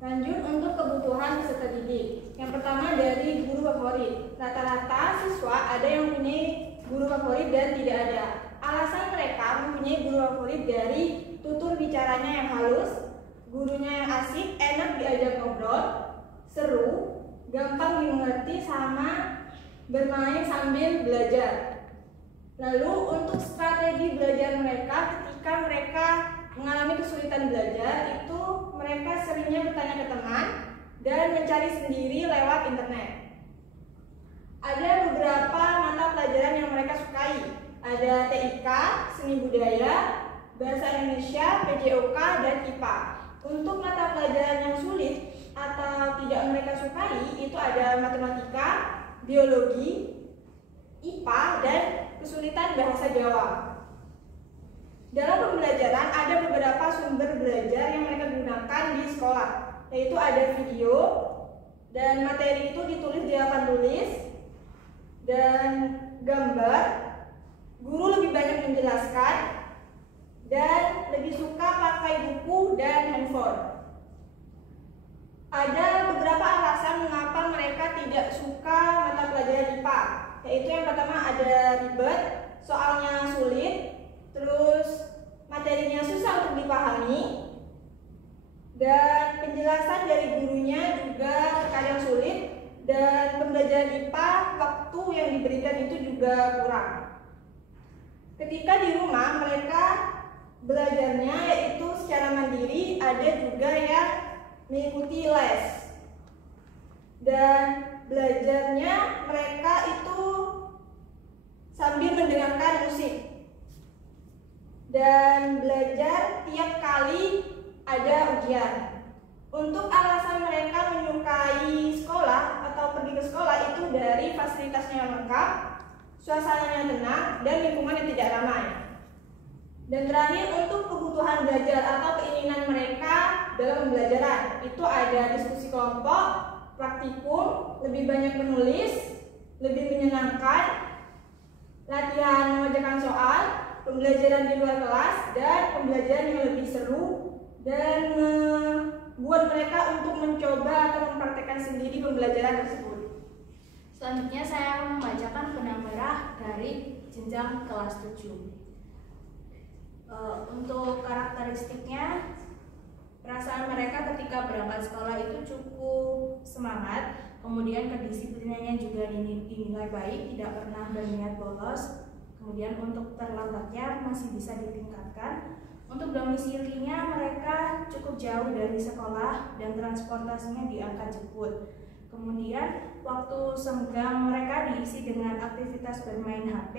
Lanjut untuk kebutuhan peserta didik. Yang pertama dari guru favorit. Rata-rata siswa ada yang mempunyai guru favorit dan tidak ada. Alasan mereka mempunyai guru favorit dari tutur bicaranya yang halus, gurunya yang asik, enak diajak ngobrol, seru, gampang dimengerti, sama bermain sambil belajar. Lalu untuk strategi belajar mereka ketika mereka mengalami kesulitan belajar, itu mereka seringnya bertanya ke teman dan mencari sendiri lewat internet. Ada beberapa mata pelajaran yang mereka sukai. Ada TIK, Seni Budaya, Bahasa Indonesia, PJOK, dan IPA. Untuk mata pelajaran yang sulit atau tidak mereka sukai, itu ada matematika, biologi, IPA, dan kesulitan bahasa Jawa. Dalam pembelajaran ada beberapa sumber belajar yang mereka gunakan di sekolah, yaitu ada video, dan materi itu ditulis di papan tulis, dan gambar. Guru lebih banyak menjelaskan, dan lebih suka pakai buku dan handphone. Ada beberapa alasan mengapa mereka tidak suka mata pelajaran IPA, yaitu yang pertama ada ribet, soalnya sulit, terus materinya susah untuk dipahami, dan penjelasan dari gurunya juga terkadang sulit, dan pembelajaran IPA waktu yang diberikan itu juga kurang. Ketika di rumah mereka belajarnya yaitu secara mandiri, ada juga yang mengikuti les, dan belajarnya mereka itu sambil mendengarkan musik, dan belajar tiap kali ada ujian. Untuk alasan mereka menyukai sekolah atau pergi ke sekolah itu dari fasilitasnya yang lengkap, suasananya tenang, dan lingkungan yang tidak ramai. Dan terakhir untuk kebutuhan belajar atau keinginan mereka dalam pembelajaran, itu ada diskusi kelompok, praktikum, lebih banyak menulis, lebih menyenangkan, latihan mengerjakan soal, pembelajaran di luar kelas, dan pembelajaran yang lebih seru, dan membuat mereka untuk mencoba atau mempraktekkan sendiri pembelajaran tersebut. Selanjutnya saya membacakan benang merah dari jenjang kelas 7. Untuk karakteristiknya, perasaan mereka ketika berangkat sekolah itu cukup semangat, kemudian kedisiplinannya juga dinilai baik, tidak pernah berniat bolos, kemudian untuk terlambatnya masih bisa ditingkatkan. Untuk domisilinya mereka cukup jauh dari sekolah dan transportasinya diangkat jemput. Kemudian waktu senggang mereka diisi dengan aktivitas bermain HP.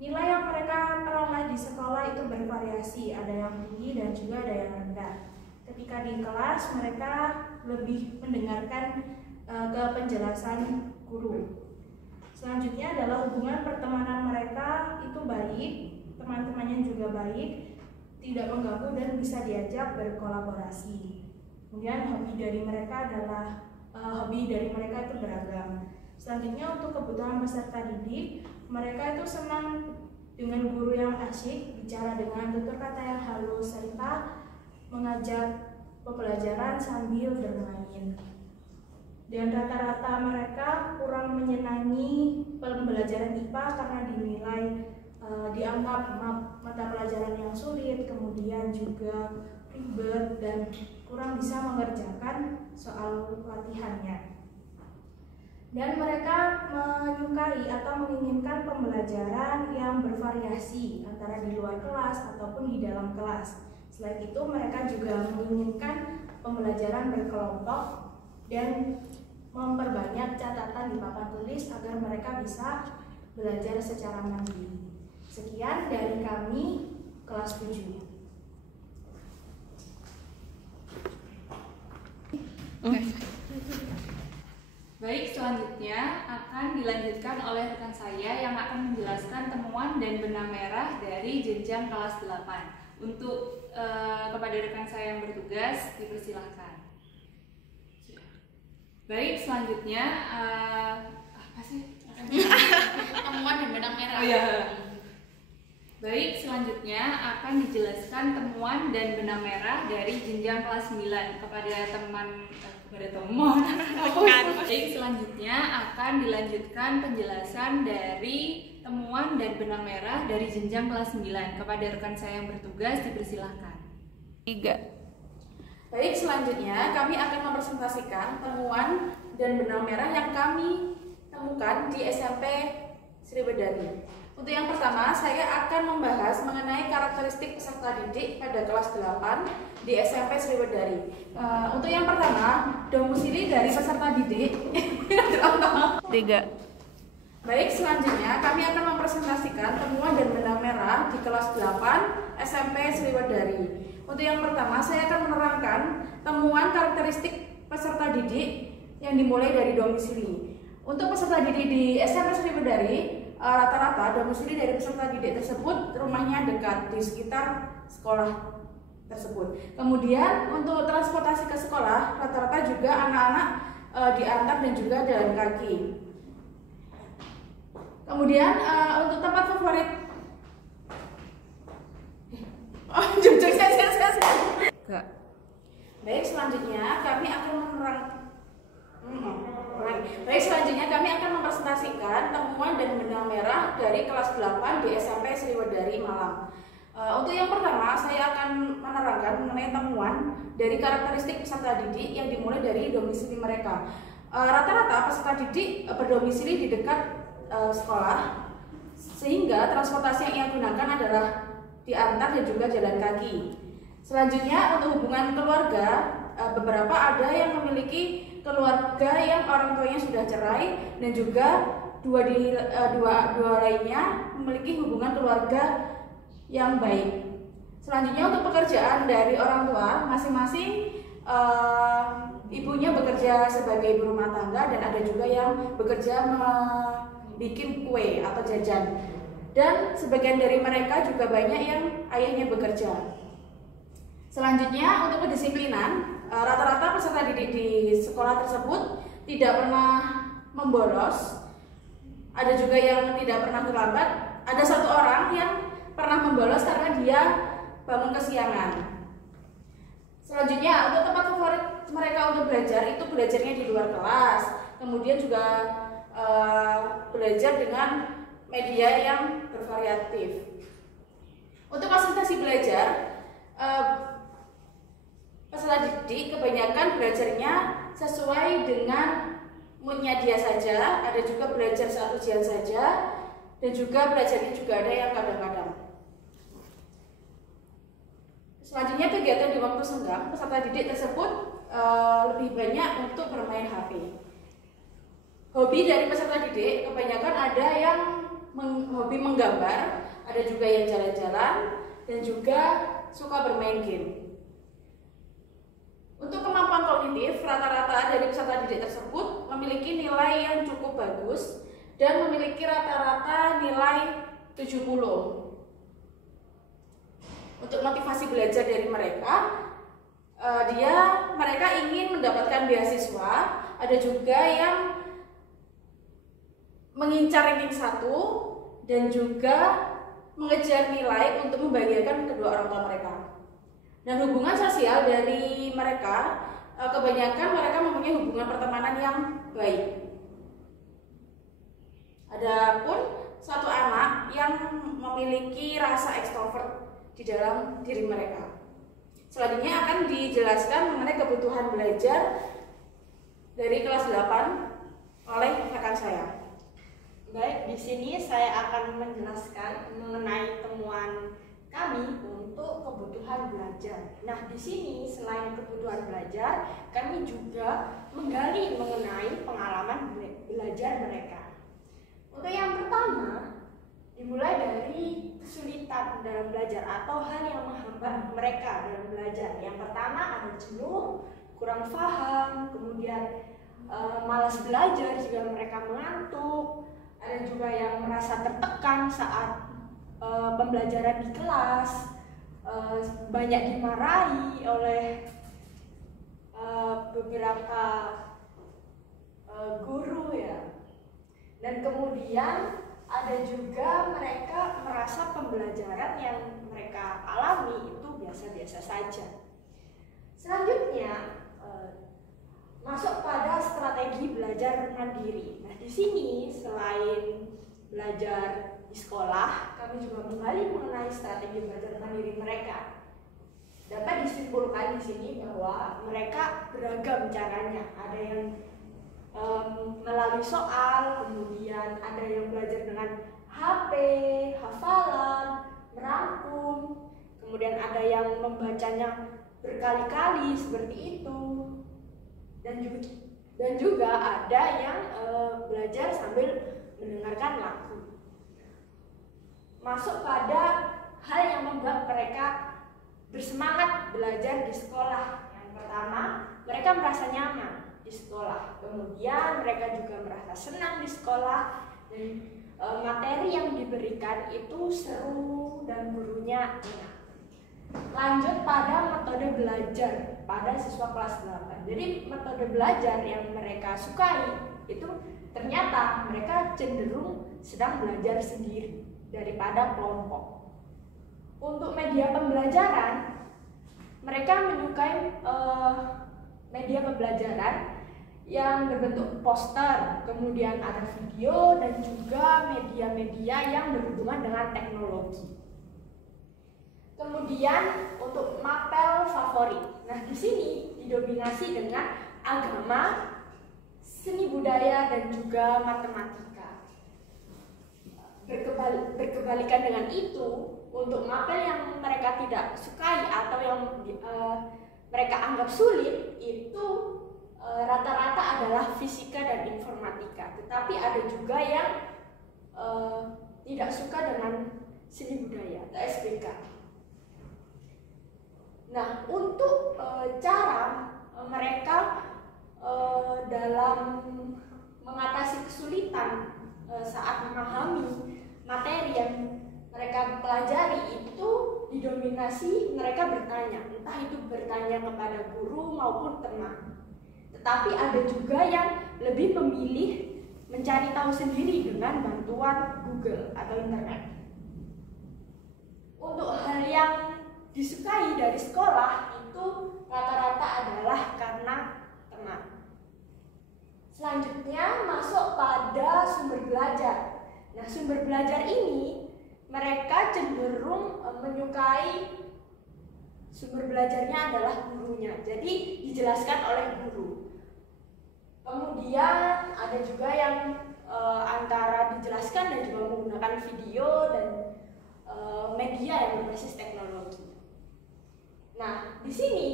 Nilai yang mereka peroleh di sekolah itu bervariasi, ada yang tinggi dan juga ada yang rendah. Ketika di kelas mereka lebih mendengarkan ke penjelasan guru. Selanjutnya adalah hubungan pertemanan mereka itu baik, teman-temannya juga baik, tidak mengganggu dan bisa diajak berkolaborasi. Kemudian hobi dari mereka itu beragam. Selanjutnya untuk kebutuhan peserta didik, mereka itu senang dengan guru yang asyik, bicara dengan tutur kata yang halus, serta mengajak pembelajaran sambil bermain. Dan rata-rata mereka kurang menyenangi pembelajaran IPA karena dinilai dianggap mata pelajaran yang sulit, kemudian juga ribet dan kurang bisa mengerjakan soal latihannya. Dan mereka menyukai atau menginginkan pembelajaran yang bervariasi antara di luar kelas ataupun di dalam kelas. Selain itu mereka juga menginginkan pembelajaran berkelompok dan memperbanyak catatan di papan tulis agar mereka bisa belajar secara mandiri. Sekian dari kami kelas 7. Baik, selanjutnya akan dilanjutkan oleh rekan saya yang akan menjelaskan temuan dan benang merah dari jenjang kelas 8. Untuk kepada rekan saya yang bertugas, dipersilahkan. Baik, selanjutnya apa sih? Temuan dan benang merah. Oh, ya. Baik, selanjutnya akan dijelaskan temuan dan benang merah dari jenjang kelas 9 kepada teman. Baik, selanjutnya akan dilanjutkan penjelasan dari temuan dan benang merah dari jenjang kelas 9 kepada rekan saya yang bertugas, dipersilahkan. 3. Baik, selanjutnya kami akan mempresentasikan temuan dan benang merah yang kami temukan di SMP Sriwedari. Untuk yang pertama, saya akan membahas mengenai karakteristik peserta didik pada kelas 8 di SMP Sriwedari. Untuk yang pertama, domisili dari peserta didik. 3. Baik, selanjutnya kami akan mempresentasikan temuan dan benang merah di kelas 8 SMP Sriwedari. Untuk yang pertama, saya akan menerangkan temuan karakteristik peserta didik yang dimulai dari domisili. Untuk peserta didik di SMP Sriwedari, rata-rata domisili dari peserta didik tersebut rumahnya dekat di sekitar sekolah tersebut. Kemudian untuk transportasi ke sekolah, rata-rata juga anak-anak diantar dan juga jalan kaki. Kemudian untuk tempat favorit, Baik, selanjutnya kami akan mempresentasikan temuan dan benang merah dari kelas 8 di SMP Sriwedari Malang. Untuk yang pertama, saya akan menerangkan mengenai temuan dari karakteristik peserta didik yang dimulai dari domisili mereka. Rata-rata peserta didik berdomisili di dekat sekolah, sehingga transportasi yang ia gunakan adalah diantar dan juga jalan kaki. Selanjutnya, untuk hubungan keluarga, beberapa ada yang memiliki keluarga yang orang tuanya sudah cerai dan juga dua lainnya memiliki hubungan keluarga yang baik. Selanjutnya, untuk pekerjaan dari orang tua, masing-masing ibunya bekerja sebagai ibu rumah tangga dan ada juga yang bekerja bikin kue atau jajan. Dan sebagian dari mereka juga banyak yang ayahnya bekerja. Selanjutnya, untuk kedisiplinan, rata-rata peserta didik di sekolah tersebut tidak pernah membolos. Ada juga yang tidak pernah terlambat. Ada satu orang yang pernah membolos karena dia bangun kesiangan. Selanjutnya, untuk tempat favorit mereka untuk belajar itu belajarnya di luar kelas. Kemudian juga belajar dengan media yang bervariatif. Untuk fasilitasi belajar, peserta didik kebanyakan belajarnya sesuai dengan moodnya dia saja. Ada juga belajar saat ujian saja, dan juga belajarnya juga ada yang kadang-kadang. Selanjutnya, kegiatan di waktu senggang peserta didik tersebut lebih banyak untuk bermain HP. Hobi dari peserta didik kebanyakan ada yang hobi menggambar, ada juga yang jalan-jalan, dan juga suka bermain game. Untuk kemampuan kognitif, rata-rata dari peserta didik tersebut memiliki nilai yang cukup bagus dan memiliki rata-rata nilai 70. Untuk motivasi belajar dari mereka, mereka ingin mendapatkan beasiswa. Ada juga yang mengincar ranking 1 dan juga mengejar nilai untuk membahagiakan kedua orang tua mereka. Dan hubungan sosial dari mereka, kebanyakan mereka mempunyai hubungan pertemanan yang baik. Adapun satu anak yang memiliki rasa ekstrovert di dalam diri mereka. Selanjutnya akan dijelaskan mengenai kebutuhan belajar dari kelas 8 oleh rekan saya. Baik, di sini saya akan menjelaskan mengenai temuan kami untuk kebutuhan belajar. Nah, di sini selain kebutuhan belajar, kami juga menggali mengenai pengalaman belajar mereka. Untuk yang pertama, dimulai dari kesulitan dalam belajar atau hal yang menghambat mereka dalam belajar. Yang pertama ada jenuh, kurang paham, kemudian malas belajar jika mereka mengantuk. Ada juga yang merasa tertekan saat pembelajaran di kelas, banyak dimarahi oleh beberapa guru ya. Dan kemudian ada juga mereka merasa pembelajaran yang mereka alami itu biasa-biasa saja. Selanjutnya masuk pada strategi belajar mandiri. Nah, di sini selain belajar di sekolah, kami juga menggali mengenai strategi belajar mandiri mereka. Dapat disimpulkan di sini bahwa mereka beragam caranya. Ada yang melalui soal, kemudian ada yang belajar dengan HP, hafalan, merangkum, kemudian ada yang membacanya berkali-kali seperti itu, dan juga ada yang belajar sambil mendengarkan lagu. Masuk pada hal yang membuat mereka bersemangat belajar di sekolah. Yang pertama, mereka merasa nyaman di sekolah. Kemudian mereka juga merasa senang di sekolah, dan materi yang diberikan itu seru dan gurunya enak. Lanjut pada metode belajar pada siswa kelas 8. Jadi metode belajar yang mereka sukai itu ternyata mereka cenderung sedang belajar sendiri daripada kelompok. Untuk media pembelajaran, mereka menyukai media pembelajaran yang berbentuk poster, kemudian ada video, dan juga media-media yang berhubungan dengan teknologi. Kemudian untuk mapel favorit, nah di sini didominasi dengan agama, seni budaya, dan juga matematika. Berkebalikan dengan itu, untuk mapel yang mereka tidak sukai atau yang mereka anggap sulit itu rata-rata adalah fisika dan informatika. Tetapi ada juga yang tidak suka dengan seni budaya atau SBK. Nah, untuk cara mereka dalam mengatasi kesulitan saat memahami materi yang mereka pelajari itu didominasi mereka bertanya, entah itu bertanya kepada guru maupun teman. Tetapi ada juga yang lebih memilih mencari tahu sendiri dengan bantuan Google atau internet. Untuk hal yang disukai dari sekolah itu rata-rata adalah karena teman. Selanjutnya masuk pada sumber belajar. Nah, sumber belajar ini mereka cenderung menyukai sumber belajarnya adalah gurunya. Jadi dijelaskan oleh guru. Kemudian ada juga yang antara dijelaskan dan juga menggunakan video dan media yang berbasis teknologi. Nah, di sini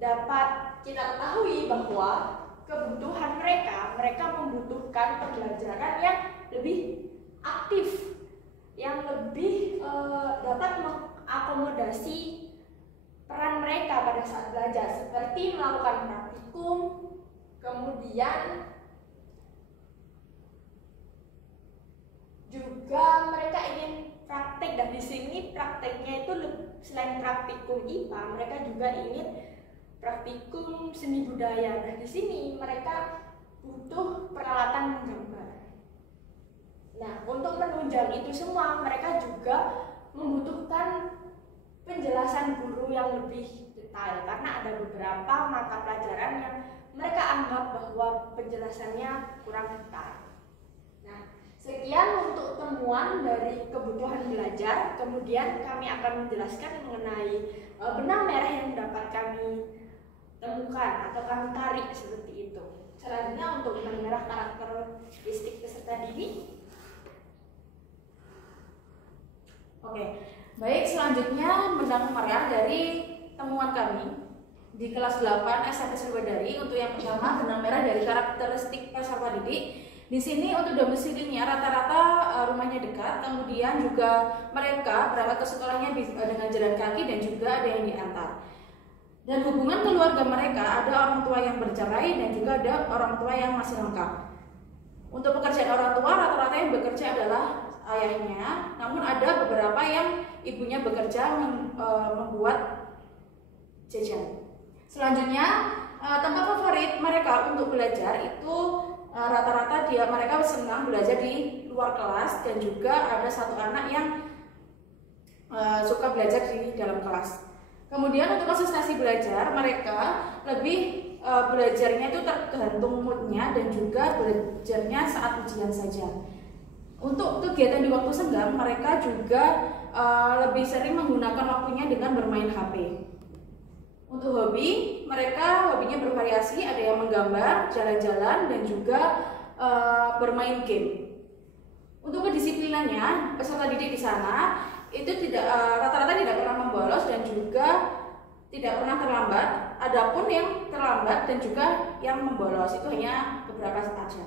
dapat kita ketahui bahwa kebutuhan mereka membutuhkan pembelajaran yang lebih aktif, yang lebih dapat mengakomodasi peran mereka pada saat belajar, seperti melakukan praktikum, kemudian juga mereka ingin praktek, dan di sini prakteknya itu selain praktikum IPA, mereka juga ingin praktikum seni budaya. Dan di sini mereka butuh peralatan menggambar. Nah, untuk menunjang itu semua, mereka juga membutuhkan penjelasan guru yang lebih detail, karena ada beberapa mata pelajaran yang mereka anggap bahwa penjelasannya kurang detail. Nah, sekian untuk temuan dari kebutuhan belajar. Kemudian kami akan menjelaskan mengenai benang merah yang dapat kami temukan atau kami tarik seperti itu. Selanjutnya untuk benang merah karakteristik peserta didik. Oke, baik, selanjutnya benang merah dari temuan kami di kelas 8 SMP Sriwadari. Untuk yang pertama, benang merah dari karakteristik peserta didik. Di sini untuk domisilinya rata-rata rumahnya dekat, kemudian juga mereka berangkat ke sekolahnya dengan jalan kaki dan juga ada yang diantar. Dan hubungan keluarga mereka, ada orang tua yang bercerai dan juga ada orang tua yang masih lengkap. Untuk pekerjaan orang tua, rata-rata yang bekerja adalah ayahnya, namun ada beberapa yang ibunya bekerja membuat jajan. Selanjutnya, tempat favorit mereka untuk belajar itu rata-rata mereka senang belajar di luar kelas, dan juga ada satu anak yang suka belajar di dalam kelas. Kemudian untuk konsentrasi belajar, mereka lebih belajarnya itu tergantung moodnya dan juga belajarnya saat ujian saja. Untuk kegiatan di waktu senggang, mereka juga lebih sering menggunakan waktunya dengan bermain HP. Untuk hobi, mereka hobinya bervariasi, ada yang menggambar, jalan-jalan, dan juga bermain game. Untuk kedisiplinannya, peserta didik di sana itu rata-rata tidak pernah membolos dan juga tidak pernah terlambat. Adapun yang terlambat dan juga yang membolos itu hanya beberapa saja.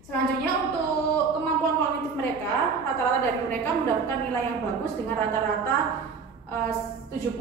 Selanjutnya untuk kemampuan kognitif mereka, rata-rata dari mereka mendapatkan nilai yang bagus dengan rata-rata 70